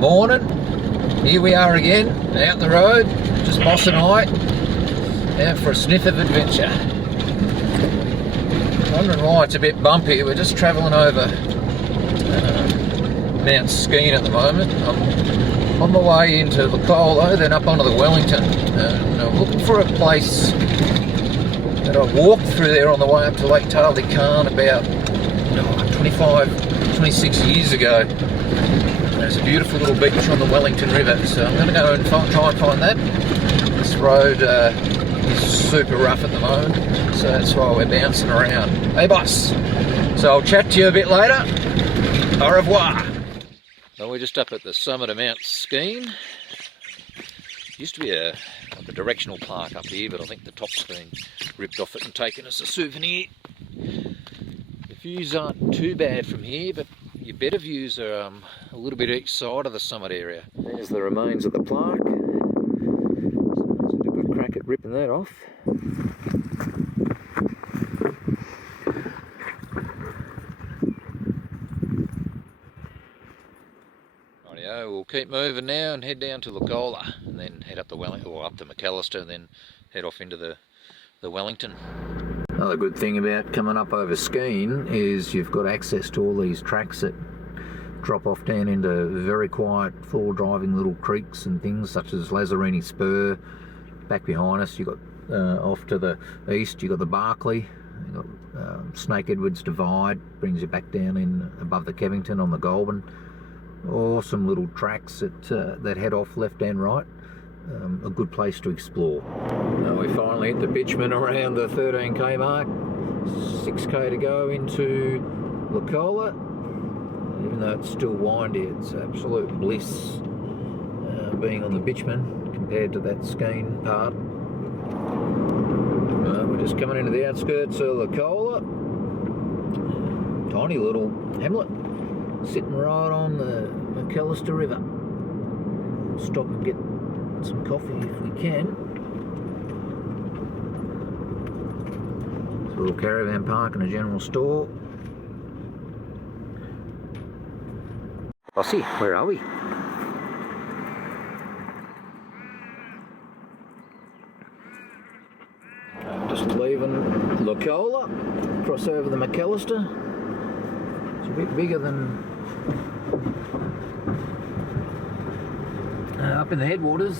Morning, here we are again, out the road, just Boss and I, out for a sniff of adventure. Wondering why it's a bit bumpy. We're just travelling over Mount Skeen at the moment. I'm on my way into Lacolo, then up onto the Wellington. I'm looking for a place that I walked through there on the way up to Lake Tarley Khan about 26 years ago. There's a beautiful little beach on the Wellington River, so I'm going to go and try and find that. This road is super rough at the moment, so that's why we're bouncing around. Hey boss, so I'll chat to you a bit later. Au revoir. Well, we're just up at the summit of Mount Skeen. Used to be like a directional park up here, but I think the top's been ripped off it and taken as a souvenir. The views aren't too bad from here, but your better views are a little bit each side of the summit area. There's the remains of the plaque. Someone's had a good crack at ripping that off. Rightio, we'll keep moving now and head down to Lacolo, and then head up the Wellington, or up to McAllister, and then head off into the Wellington. Another good thing about coming up over Skeen is you've got access to all these tracks that drop off down into very quiet, full driving little creeks and things such as Lazzarini Spur. Back behind us you've got off to the east you've got the Barclay, you've got Snake Edwards Divide, brings you back down in above the Kevington on the Goulburn. Awesome little tracks that head off left and right. A good place to explore. Now we finally hit the bitumen around the 13k mark. 6k to go into Lacolo. Even though it's still windy, it's absolute bliss being on the bitumen compared to that Skeen part. We're just coming into the outskirts of Lacolo. Tiny little hamlet sitting right on the McAllister River. Stop and get some coffee if we can. There's a little caravan park and a general store. Bossy, where are we? Just leaving Lacolo, cross over the McAllister. It's a bit bigger than up in the headwaters.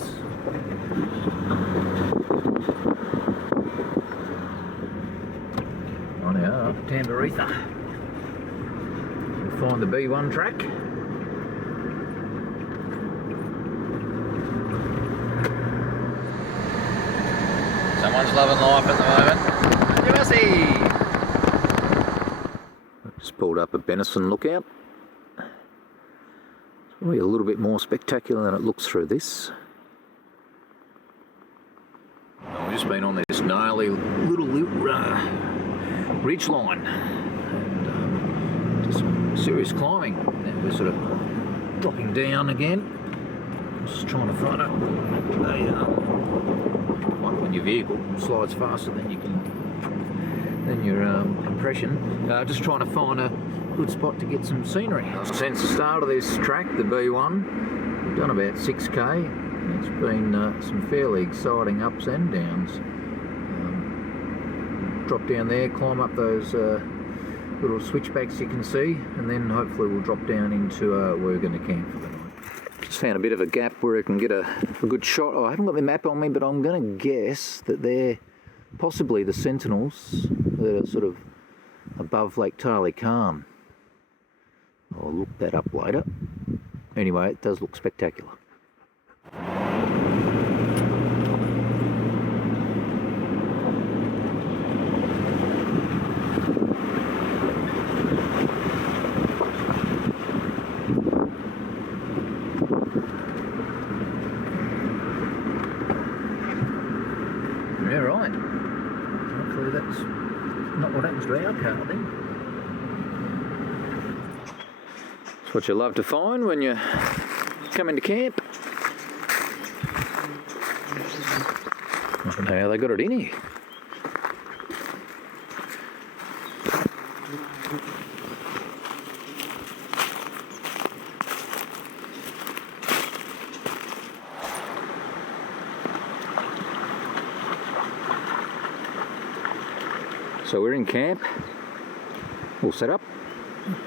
On our up Tambaritha. We'll find the B1 track. Someone's loving life at the moment. Just pulled up at Benison Lookout. Probably a little bit more spectacular than it looks through this. I've just been on this gnarly little ridge line and just some serious climbing. Now we're sort of dropping down again. Just trying to find a when your vehicle slides faster than you can, than your compression. Just trying to find a good spot to get some scenery. Since the start of this track, the B1, we've done about 6k. It's been some fairly exciting ups and downs. Drop down there, climb up those little switchbacks you can see, and then hopefully we'll drop down into where we're going to camp for the night. Just found a bit of a gap where I can get a good shot. I haven't got the map on me, but I'm going to guess that they're possibly the sentinels that are sort of above Lake Tarley Khan. I'll look that up later. Anyway, it does look spectacular. Yeah, right. Hopefully that's not what happens to our car then. It's what you love to find when you come into camp. I don't know how they got it in here. So we're in camp, all set up,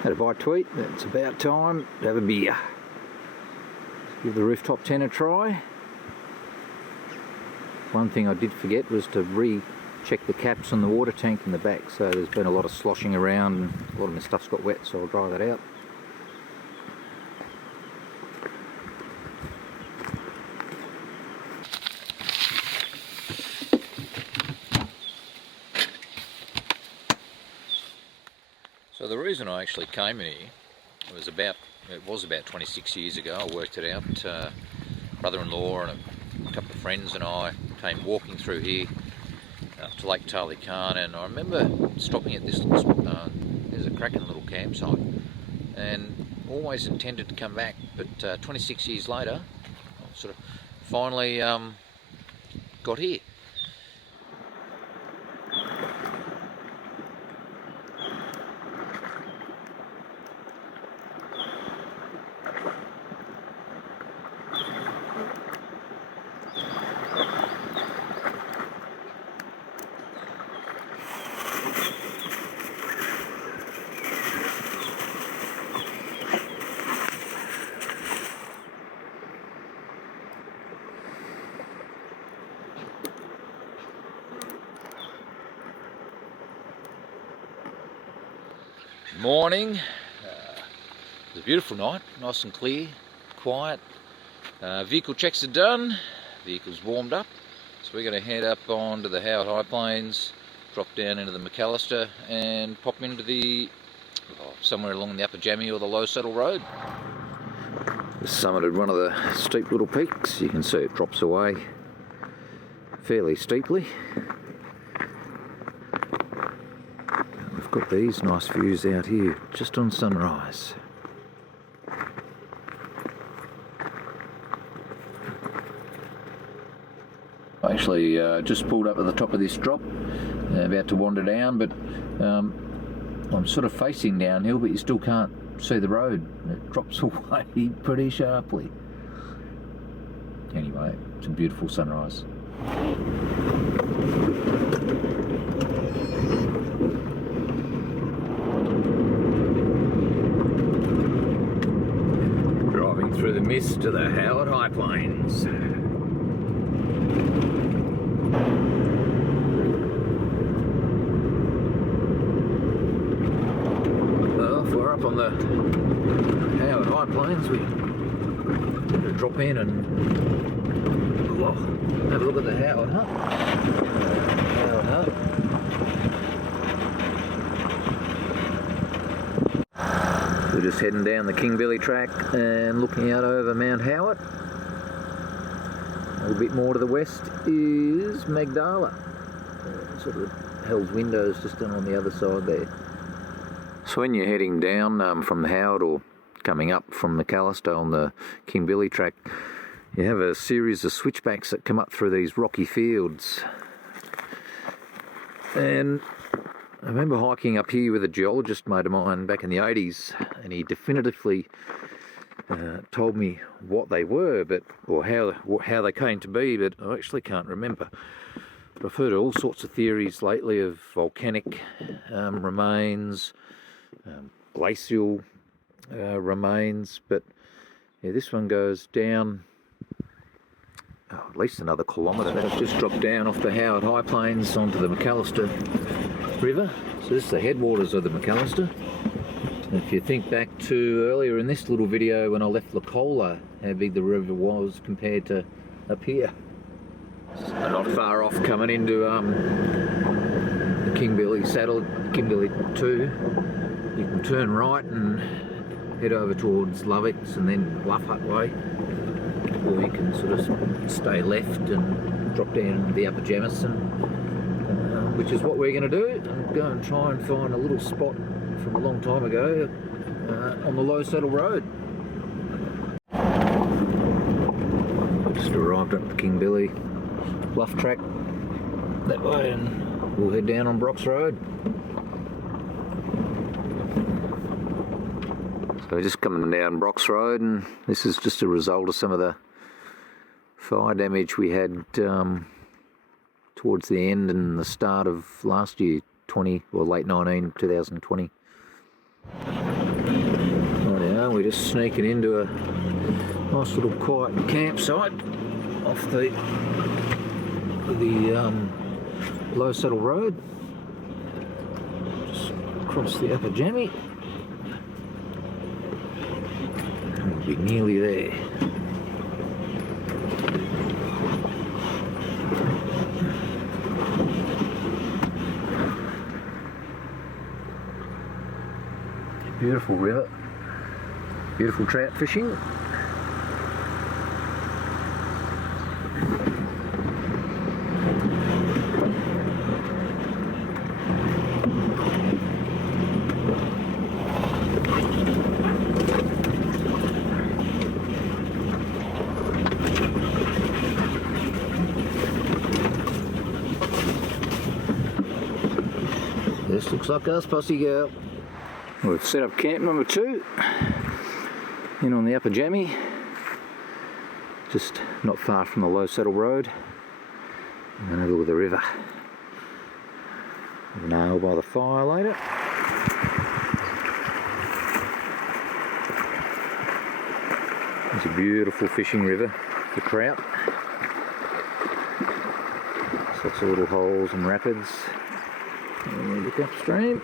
had a bite to eat. It's about time to have a beer. Give the rooftop tent a try. One thing I did forget was to recheck the caps on the water tank in the back, so there's been a lot of sloshing around and a lot of my stuff's got wet, so I'll dry that out. So the reason I actually came in here was about 26 years ago. I worked it out. Brother-in-law and a couple of friends and I came walking through here to Lake Talikan, and I remember stopping at this there's a cracking little campsite, and always intended to come back, but 26 years later I sort of finally got here. Morning. It's a beautiful night, nice and clear, quiet. Vehicle checks are done, vehicle's warmed up, so we're going to head up onto the Howitt High Plains, drop down into the McAllister and pop into the somewhere along the Upper Jamie or the Low Saddle Road. Summited one of the steep little peaks. You can see it drops away fairly steeply. We've got these nice views out here just on sunrise. I actually just pulled up at the top of this drop, about to wander down, but I'm sort of facing downhill, but you still can't see the road. It drops away pretty sharply. Anyway, it's a beautiful sunrise. Driving through the mist to the Howitt High Plains. Well, if we're up on the Howitt High Plains, we better drop in and have a look at the Howitt Hut. Howitt Hut. We're just heading down the Kingbilly track and looking out over Mount Howitt. A little bit more to the west is Magdala. Sort of Hell's Windows just down on the other side there. So when you're heading down from Howitt or coming up from McAllister on the Kingbilly track, you have a series of switchbacks that come up through these rocky fields. And I remember hiking up here with a geologist mate of mine back in the 80s, and he definitively told me what they were, or how they came to be, but I actually can't remember. But I've heard all sorts of theories lately of volcanic remains, glacial remains, but yeah, this one goes down at least another kilometre. I've just dropped down off the Howitt High Plains onto the McAllister River. So this is the headwaters of the McAllister. And if you think back to earlier in this little video when I left Locola, how big the river was compared to up here. Not far off coming into the Kingbilly Saddle, Kingbilly 2. You can turn right and head over towards Lovett's and then Bluff Hut way. Or you can sort of stay left and drop down the Upper Jamieson, which is what we're going to do, and go and try and find a little spot from a long time ago on the Low Saddle Road. Just arrived at the Kingbilly Bluff track that way, and we'll head down on Brock's Road. So we're just coming down Brock's Road, and this is just a result of some of the fire damage we had towards the end and the start of last year, 20, or late 2020. Right now, we're just sneaking into a nice little quiet campsite off the Low Saddle Road. Just across the Upper Jamie. We'll be nearly there. Beautiful river, beautiful trout fishing. This looks like us, Pussy Girl. We've set up camp number 2 in on the Upper Jamie, just not far from the Low Saddle Road. And then have a look at the river. Have a nail by the fire later. It's a beautiful fishing river for trout. There's lots of little holes and rapids. And we look upstream.